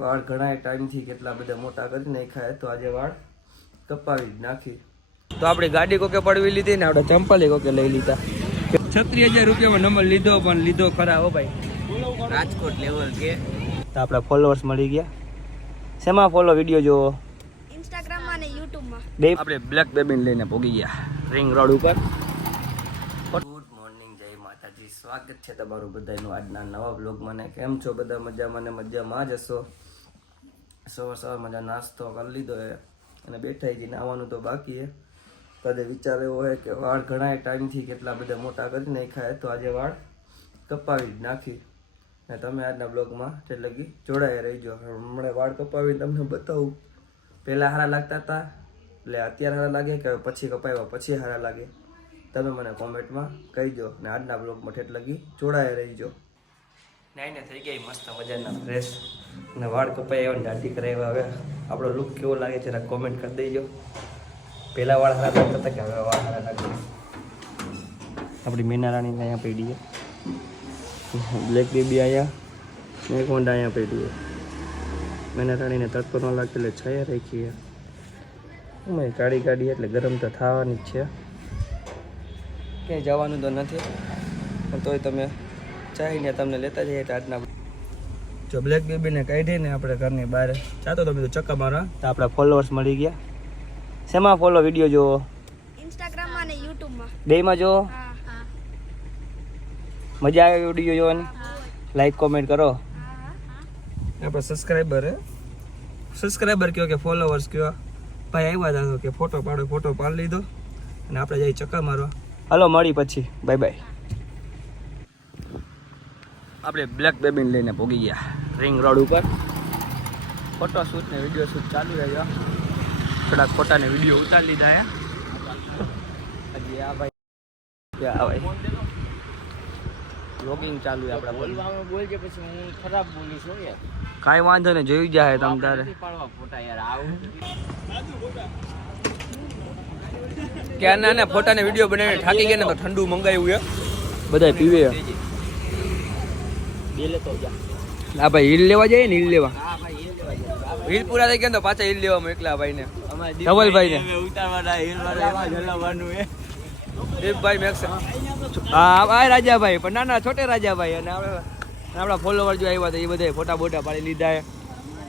વાળ ઘણા ટાઈમથી કેટલા બધા મોટા કરી નાખ્યા તો આજે વાળ કપાવી જ નાખી. તો આપણી ગાડી કોકે પડવી લીધી ને આપણે ચંપલ કોકે લઈ લીધા. છત્રીસ હજાર રૂપિયામાં નંબર લીધો પણ લીધો ખરા હો ભાઈ. રાજકોટ લેવલ કે? તો આપણા ફોલોઅર્સ મળી ગયા. શેમાં ફોલો વીડિયો જોવો? ઇન્સ્ટાગ્રામમાં અને યુટ્યુબમાં બે આપણે બ્લેક બેબીને લઈને પોગી ગયા. રિંગ રોડ ઉપર. માતાજી, સ્વાગત છે તમારું બધાનું આજના નવા બ્લોગ મને કેમ છો બધા? મજામાં ને મજામાં જ હશો? સવાર સવાર મજા નાસ્તો કરી લીધો એ અને બેઠા જઈને આવવાનું તો બાકી છે કદે વિચાર એવો હોય કે વાળ ઘણા ટાઈમથી કેટલા બધા મોટા કરી નાખ્યા તો આજે વાળ કપાવી જ નાખી. ને તમે આજના બ્લોગમાં તે લગી જોડાઈ રહીજો. હમણાં વાળ કપાવી તમને બતાવું. પહેલાં સારા લાગતા હતા, એટલે અત્યારે સારા લાગે કે પછી કપાવ્યા પછી સારા લાગે? તમે મને કોમેન્ટમાં કહીજો ને આજના બ્લોગમાં ઠેઠ લગી જોડાયા રહીજો. નાઈને થઈ ગઈ. મસ્ત મજાના ફ્રેશ અને વાળ કપાઈ આવ્યા દાઢી કરાવ્યા. હવે આપણો લુક કેવો લાગે છે કોમેન્ટ કરી દેજો. પહેલાં વાળ સારા લાગતા હતા કે હવે વાળ સારા લાગે આપણી મીના રાણીને અહીંયા પડી બ્લેક બેબી અહીંયા એક હોન્ડા અહીંયા પડી મીના રાણીને તડકો ન લાગે એટલે છાયા રાખીએ અમે કાળી ગાડી એટલે ગરમ તો થવાની જ છે. ક્યાંય જવાનું તો નથી. પણ તોય તમે ચાહીને તમને લેતા જઈએ આજના જો બ્લેક બેબીને કાઢીને આપણે ઘરની બહાર. ચાતો તમે તો ચક્કા મારો તો આપણા ફોલોઅર્સ મળી ગયા. શેમાં ફોલો વીડિયો જોવો? ઇન્સ્ટાગ્રામમાં અને યુટ્યુબમાં બેયમાં જોવો? મજા આવે વીડિયો જોવાની? લાઈક કોમેન્ટ કરો. આપણે સબસ્ક્રાઈબર હે? સબસ્ક્રાઈબર કયો કે ફોલોવર્સ કયો? ભાઈ આવ્યા હતા કે ફોટો પાડો ફોટો પાડી લીધો. અને આપણે જઈ ચક્કા મારવા. હલો મળી પછી. બાય બાય આપણે બ્લેક બેબીને લઈને પોગી ગયા. રિંગ રોડ ઉપર. ફોટો શૂટ ને વીડિયો શૂટ ચાલુ રહ્યો થોડાક ફોટા ને વીડિયો ઉતારી લીધા હે. હજી આ ભાઈ આ ભાઈ ચાલુ છે આપણા બોલવામાં બોલજે પછી હું ખરાબ બોલીશ છું યાર. કાંઈ વાંધો નહીં જોઈ જાય તમ તારે. પાડવા ફોટા યાર આવું ક્યારના આના આના ફોટાને વીડિયો બનાવીને થાકી ગયા ને તો ઠંડુ મંગાવ્યું છે બધા પીવે. જા ભાઈ હિલ લેવા જઈએ ને હિલ લેવા? હા હિલ પૂરા થઈ ગયા તો પાછા હિલ લેવા એકલા ભાઈ ને ધવલ ભાઈ ને. ઉતારવાના દેવભાઈ મેક્સ. હા ભાઈ રાજાભાઈ પણ નાના છોટે રાજાભાઈ અને આપણે આપણા ફોલોવર જો આવ્યા હતા એ બધા ફોટા બોટા પાડી લીધા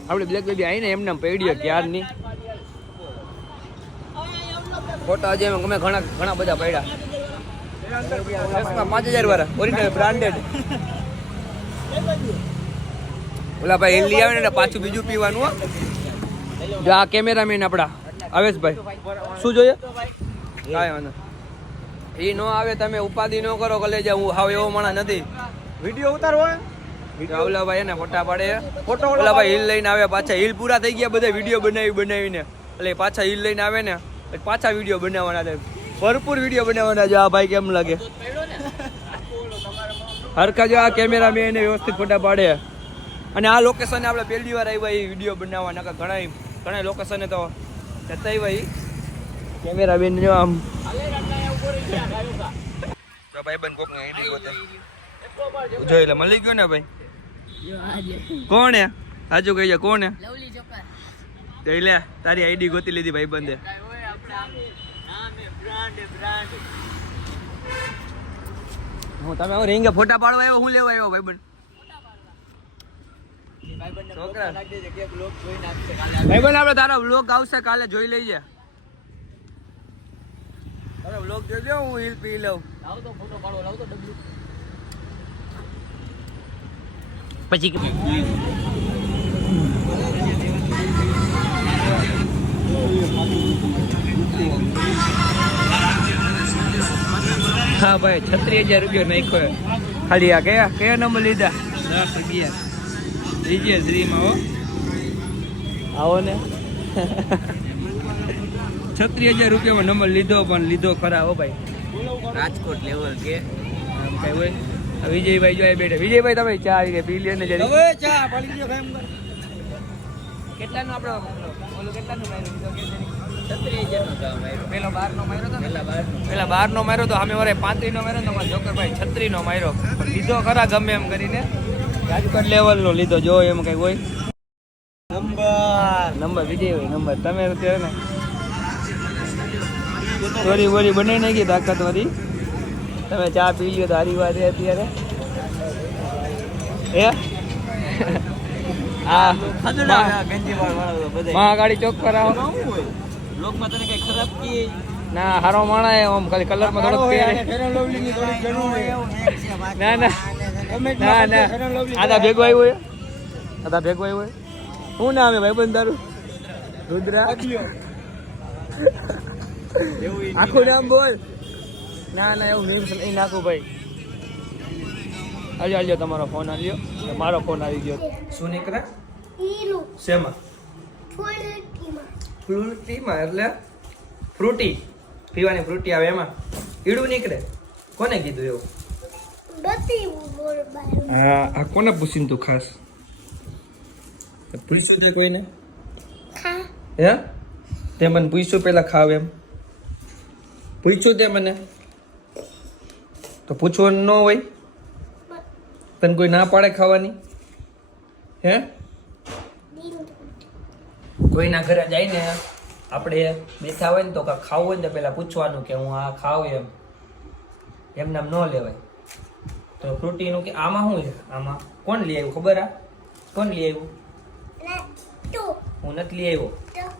આપણે બ્લેક બેબી આવીને એમને એમ પડી ક્યારની ફોટા હજી અમે ઘણા ઘણા બધા પડ્યા. પાંચ હજાર વાળા. ઓરિજિનલ બ્રાન્ડેડ ઓલા ભાઈ હિલ આવે ને પાછું બીજું પીવાનું જો આ કેમેરામેન આપણા આવેશભાઈ. શું જોઈએ? કાંઈ વાંધો એ ન આવે તમે ઉપાધિ ન કરો કલેજા. હું હાવ એવો માણસ નથી. વીડિયો ઉતારવો ઓલા ભાઈ એને ફોટા પાડે. ફોટો ઓલા ભાઈ હિલ લઈને આવે પાછા. હિલ પૂરા થઈ ગયા બધા વીડિયો બનાવી બનાવીને. એટલે પાછા હિલ લઈને આવે ને. પછી પાછા વીડિયો બનાવવાના છે. ભરપૂર વીડિયો બનાવવાના છે આ ભાઈ કેમ લાગે? હરખા જો આ કેમેરા મેં એને વ્યવસ્થિત ફોટા પાડે. અને આ લોકેશન આપણે પહેલી વાર આવ્યા એ વીડિયો બનાવવાના કે ઘણા ઘણા લોકેશને તો જતા આવ્યા કેમેરા બેન જો આમ. તો ભાઈ બન કોક ને જોઈ લે મળી ગયો ને ભાઈ? કોણ? હે આજુ કહી જાય કોણ? હે લવલી લે તારી આઈડી ગોતી લીધી ભાઈ બંધે હું તમે હું રીંગે ફોટા પાડવા આવ્યો હું લેવા આવ્યો ભાઈ બંધ છોકરા. નાખી દેજે કે બ્લોગ જોઈ નાખશે કાલે ભાઈ બંધ આપણે તારો વ્લોગ આવશે કાલે જોઈ લઈએ તારો વ્લોગ જોઈ લો હું હિલ પી લઉં. લાવ તો ફોટો પાડો લાવ તો ડબલ્યુ પછી હા ભાઈ છત્રીસ હજાર રૂપિયા નાખ્યો ખાલી આ કયા કયા નંબર લીધા? દસ અગિયાર. લીજીએ શ્રીમાં હો. આવો ને. છત્રીસ હજાર રૂપિયામાં નંબર લીધો પણ લીધો ખરા હો ભાઈ. રાજકોટ લેવલ કે. આમ કઈ હોય? વિજયભાઈ જો બેઠા. વિજયભાઈ તમે ચા આવી ગઈ પી લે ને જરી હવે ચા પડી ગયો ફેમ કેટલાનો આપણો ઓલું કેટલાનું માર્યું પેલો બાર નો માર્યો તો પેલા બાર નો માર્યો તો સામે વરે પાંત્રી નો માર્યો તમારા જોકરભાઈ છત્રી નો માર્યો લીધો ખરા ગમે એમ કરીને. રાજકોટ લેવલ નો લીધો જો એમ કઈ હોય. નંબર. નંબર વિજય હોય નંબર. તમે અત્યારે ને? ચોરી બોરી બનાવી નાખી તાકાતવાળી. તમે ચા પી લ્યો તો હારી વાત અત્યારે. હે? હા. મહાકાળી ચોક પર આવો. લોકમાં તને કઈ ખરાબ કી ના હારો માણા આમ ખાલી કલરમાં થોડોક પહેરે. ના ના ના ના. આદા ભેગો આવ્યો હે આદા ભેગો આવ્યો હે શું નામ હે ભાઈ બંધ તારું? રુદ્રા. આખું નામ બોલ. ના ના એવું નહીં એ નાખું ભાઈ. આલ્યો આલ્યો તમારો ફોન આલ્યો. મારો ફોન આવી ગયો. શું નીકળે? ઈલું શેમાં? ફ્રૂટીમાં એટલે ફ્રૂટી. પીવાની ફ્રૂટી આવે એમાં. ઈડું નીકળે. કોને કીધું એવું? હા આ કોને પૂછીને તું ખાસ? પૂછ્યું તે કોઈને? હે? તે મને પૂછ્યું પેલા ખાવ એમ. પૂછ્યું તે મને? તો પૂછવાનું ન હોય? તને કોઈ ના પાડે ખાવાની? હે? કોઈના ઘરે જઈને આપણે બેઠા હોય ને તો કાંઈ ખાવું હોય ને તો પેલા પૂછવાનું કે હું આ ખાવ એમ. એમ નામ ન લેવાય. તો ફ્રૂટીનું કે આમાં શું છે? આમાં કોણ લઈ આવ્યું ખબર આ? કોણ લઈ આવ્યું? હું નથી લઈ આવ્યો.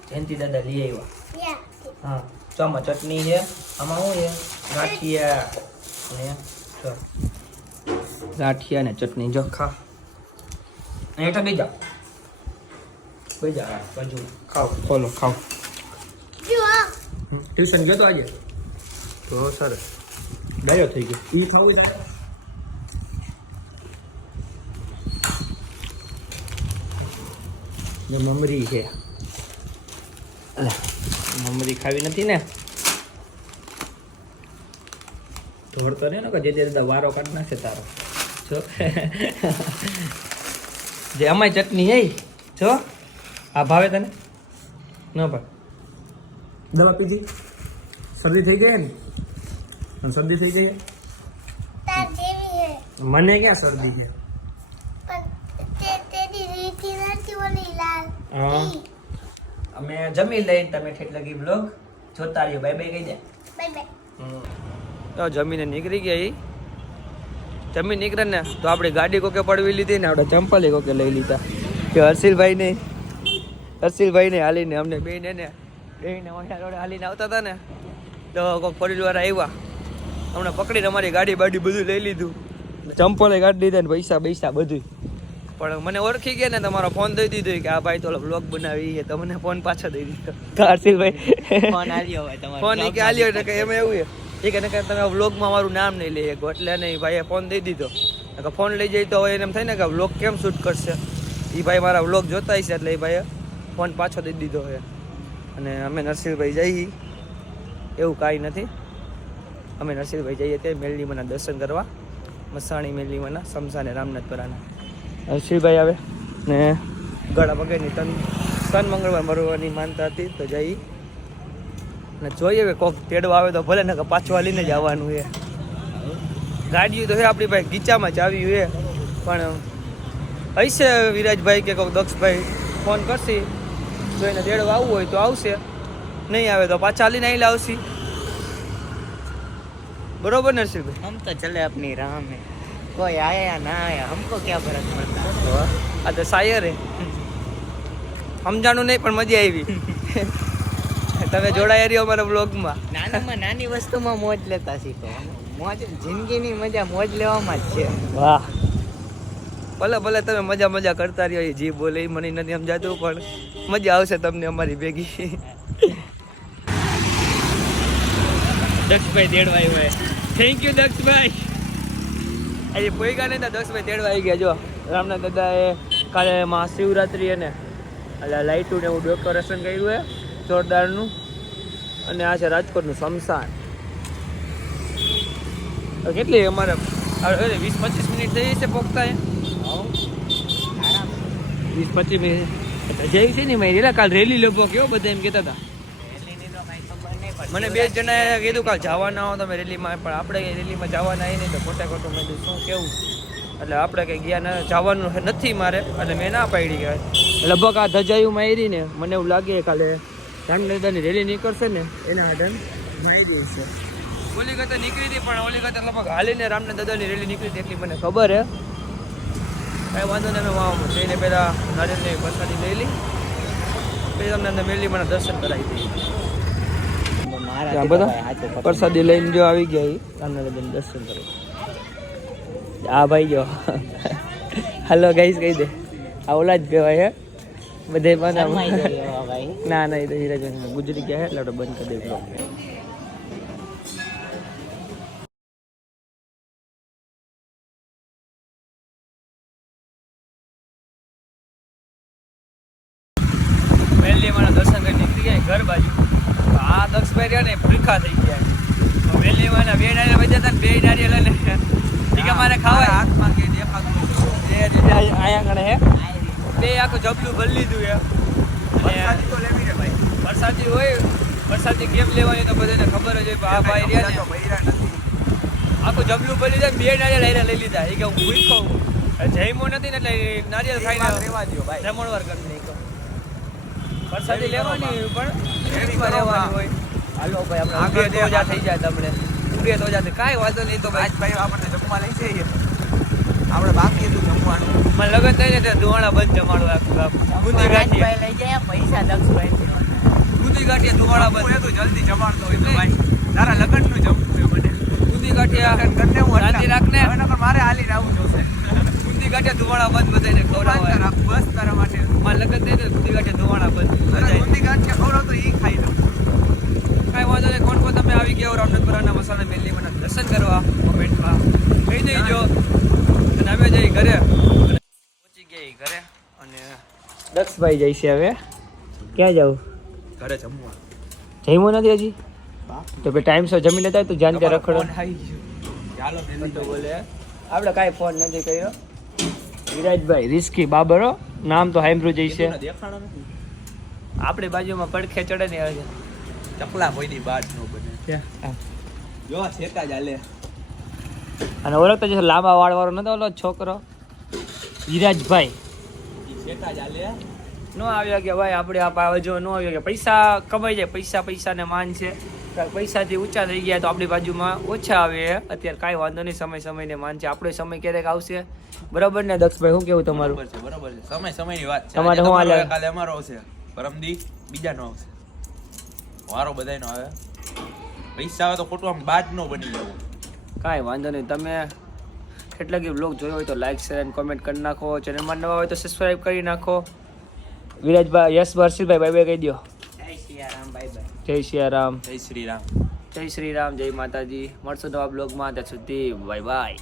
જયંતી દાદા લઈ આવ્યા. હા. તો આમાં ચટણી છે. આમાં શું છે? ગાંઠિયા અને ગાંઠિયા ને ચટણી જો ખા. બીજા બાજુ ખાઓ ખોલો ખાઓ. ટ્યુશન ગયો તો આજે? તો સરસ. ડાયો થઈ ગયો. એ ખાવું ને મમરી છે. મમરી ખાવી નથી ને? ઢોળતો નહીં ને કે જે જે વારો કાઢ નાખશે તારો. જો. જે અમાય ચટણી હે જો. આ ભાવે તને? ન ભાવે. દવા પીધી શરદી થઈ ગઈ ને અને શરદી થઈ ગઈ તાર મને ક્યાં શરદી છે. અમે જમી લઈને તમે ઠેઠ લગી બ્લોગ જોતા રહ્યો. બાય બાય કહી દે. બાય બાય તો જમીને નીકળી ગયા જમીન નીકળે ને તો આપણી ગાડી કોકે પડવી લીધી ને આપણે ચંપલ કોકે લઈ લીધા. કે હર્ષિલભાઈ ને હર્ષિલભાઈ ને હાલીને અમને બે ને ને બેને ઓછા રોડે હાલીને આવતા હતા ને તો કોઈક પરિવાર આવ્યા હમણાં પકડીને અમારી ગાડી બાડી બધું લઈ લીધું. ચંપલે કાઢી દીધા ને પૈસા પૈસા બધું પણ મને ઓળખી ગયા ને તમારો ફોન દઈ દીધો. કે આ ભાઈ તો બ્લોગ બનાવી છે તમને ફોન પાછો દઈ દીધો. હર્ષિલભાઈ ફોન આલ્યો હોય તમારો ફોન કે આલ્યો એટલે કે એમાં એવું છે. એ કે નકર તમે વ્લોગમાં મારું નામ નહીં લઈ શકો એટલે નહીં ભાઈએ ફોન દઈ દીધો. ફોન લઈ જાય તો હવે એને એમ થાય ને કે વ્લોગ કેમ શૂટ કરશે? એ ભાઈ મારા વ્લોગ જોતા હશે એટલે એ ભાઈએ ફોન પાછો દઈ દીધો છે. અને અમે નરસિંહભાઈ જઈએ. એવું કાંઈ નથી. અમે નરસિંહભાઈ જઈએ તે મેલડીમાના દર્શન કરવા. મસાણી મેલડીમાના સમસાને રામનાથપરાના. નરસિંહભાઈ આવે ને ગળા વગરની તન તન મંગળવાર મરવાની માનતા હતી તો જઈ ને જોઈએ હવે કોક તેડવા આવે તો ભલે ને પાછું લઈને જ આવવાનું છે. ગાડીઓ તો હે આપણી પાસે, ગીચામાં ચાવી છે. પણ હશે વિરાજભાઈ કે કોક દક્ષભાઈ ફોન કરશે. જો એને દેડવા આવવું હોય તો આવશે. નહીં આવે તો પાછા ચાલીને અહીં લાવશી. બરોબર નરસિંહભાઈ હમ તો ચલે આપની રામે. કોઈ આયા ના આયા. હમકો ક્યાં ફરક પડતા? આ તો શાયર હે સમજાણું નહીં પણ મજા આવી. તમે જોડાયા રહ્યો અમારા બ્લોગમાં નાનામાં નાની વસ્તુમાં મોજ લેતા શીખો. મોજ જિંદગીની મજા મોજ લેવામાં જ છે. વાહ. ભલે ભલે તમે મજા મજા કરતા રહ્યો જી બોલે એ મને નથી સમજાતું પણ મજા આવશે તમને અમારી ભેગી. દક્ષભાઈ તેડવા હોય થેન્ક યુ દક્ષભાઈ. આજે પોઈગા નહીં દક્ષભાઈ તેડવા આવી ગયા જો. રામના દાદાએ કાલે મહાશિવરાત્રી એને એટલે લાઇટું ને એવું ડેકોરેશન કર્યું છે જોરદારનું. અને આ છે રાજકોટનું શમશાન. કેટલી અમારે વીસ પચીસ મિનિટ થઈ છે પોખતા વીસ પચીસ મિનિટ જઈ છે ને મેં કાલ રેલી લોકો કેવો બધા એમ કહેતા હતા? મને બે જણાએ કીધું કાલ જવાના હો તમે રેલીમાં પણ આપણે રેલીમાં જવાના નહીં તો ખોટા ખોટું મેં શું કેવું? એટલે આપણે કંઈ ગયા ના જવાનું નથી મારે એટલે મેં ના પાડી ગયા. લગભગ આ ધજાયું મારી ને મને એવું લાગે કાલે રામનગરની રેલી નીકળશે ને એના આડન મારી છે. ઓલી વખતે નીકળી હતી પણ ઓલી વખતે લગભગ હાલીને રામને દાદાની રેલી નીકળી હતી એટલી મને ખબર હે. કાંઈ વાંધો નહીં અમે જઈને પહેલાં નારિયેલની પ્રસાદી લઈ લઈ પછી તમને અંદર મેલી મને દર્શન કરાવી દઈએ. બધા પ્રસાદી લઈને જો આવી ગયા ઈ. બધા દર્શન કરો આ ભાઈ જો. હલો ગાઈસ કહી દે. આ ઓલા જ કહેવાય હે. બધે ના ના એ તો હીરાજન ગુજરી ગયા હે એટલે આપણે બંધ કરી દે ઘર બાજુ. આ દક્ષભાઈ રહ્યા ને ભૂખા થઈ ગયા. વહેલી લેવાના બે નારિયેળ વચ્ચે હતા બે નારિયેળ લઈને. ઠીક મારે ખાવા હાથમાં કે જે આયા ગણે હે. તે આખું જબલું ભરી લીધું છે વરસાદી તો લેવી રે ભાઈ. વરસાદી હોય વરસાદી કેમ લેવાની તો બધાને ખબર જ હોય આ ભાઈ રહ્યા ને આખું જબલું ભરી જાય બે નારિયેળ લઈને લઈ લીધા. એ કે હું ભૂખો હું. નથી ને એટલે નારિયેલ ખાઈને રેવા દો ભાઈ. જમણવાર કરી નાખ્યો. વરસાદી લેવાની પણ લેવાની હોય. હાલો ભાઈ આપણે આગળ તોજા થઈ જાય તમને. ઉડે તો થઈ કાંઈ વાંધો નહીં તો ભાઈ. ભાઈ આપણને જમવા લઈ જઈએ. આપણે બાકી હતું જમવાનું. મને લગન થઈ જાય ત્યાં ધુવાણા બંધ જમાડું આખું બુંદી ગાંઠી લઈ જાય પૈસા દક્ષભાઈ બુંદી ગાંઠી ધુવાણા બંધ. હતું તો જલ્દી જમાડતો હોય તો ભાઈ. તારા લગનનું જમવું છે મને. બુંદી ગાંઠી કરને હું રાખને. મારે હાલીને આવવું જોશે બુંદી ગાંઠિયા ધુવાણા બંધ બધાને ખવડાવવા બસ તારા માટે. માં લગન થાય તો બુંદી ગાંઠિયા ધુવાણા બંધ બધાય. બુંદી ખવડાવ તો ઈ ખાઈ લો. કાંઈ વાંધો નહીં કોણ કોણ તમે આવી ગયા રામનાથપુરાના મસાલા મેલી મને દર્શન કરવા કોમેન્ટમાં. કહી દેજો અને અમે જઈ ઘરે. પહોંચી ગયા ઈ ઘરે. અને દક્ષભાઈ જઈશે છે હવે. ક્યાં જાવ? ઘરે જમવા. જમ્યો નથી હજી? તો ભાઈ ટાઈમ સર જમી લેતા હોય તો જાન ત્યાં રખડો. ચાલો તો બોલે આપણે કાંઈ ફોન નથી કર્યો. વિરાજભાઈ રિસ્કી બાબરો નામ તો હાઈમ્બ્રુ જઈ છે આપણી બાજુમાં પડખે ચડે ને હવે ચકલા કોઈની બાદ નો બને. જો છેકા જ હાલે. અને ઓળખતો જશે લાંબા વાળવાળો નતો ઓલો છોકરો. વિરાજભાઈ છેકા જ હાલે. નો આવ્યા કે ભાઈ આપણે આ બાજુ નો આવ્યો કે પૈસા કમાઈ જાય પૈસા પૈસાને માન છે. કાંઈક પૈસાથી ઊંચા થઈ ગયા તો આપણી બાજુમાં ઓછા આવે. અત્યારે કાંઈ વાંધો નહીં સમય સમયને માન છે આપણો સમય ક્યારેક આવશે? બરાબર ને દક્ષભાઈ શું કેવું તમારું? બરોબર છે બરોબર છે. સમય સમયની વાત છે. તમારે શું હાલે? કાલે અમારો આવશે. પરમદી બીજાનો આવશે. વારો બધાયનો આવે. પૈસા આવે તો ખોટું આમ બાદ નો બની જવું. કાંઈ વાંધો નહીં તમે કેટલા કે બ્લોગ જોયો હોય તો લાઈક શેર એન્ડ કોમેન્ટ કરી નાખો. ચેનલમાં નવા હોય તો સબસ્ક્રાઈબ કરી નાખો. વિરાજભાઈ યસ હર્ષિતભાઈ બાય બાય કહી દો જય શ્રી ભાઈ જય સિયારામ જય શ્રી રામ જય શ્રી રામ જય માતાજી. મળશું નવા બ્લોગમાં. ત્યાં સુધી બાય બાય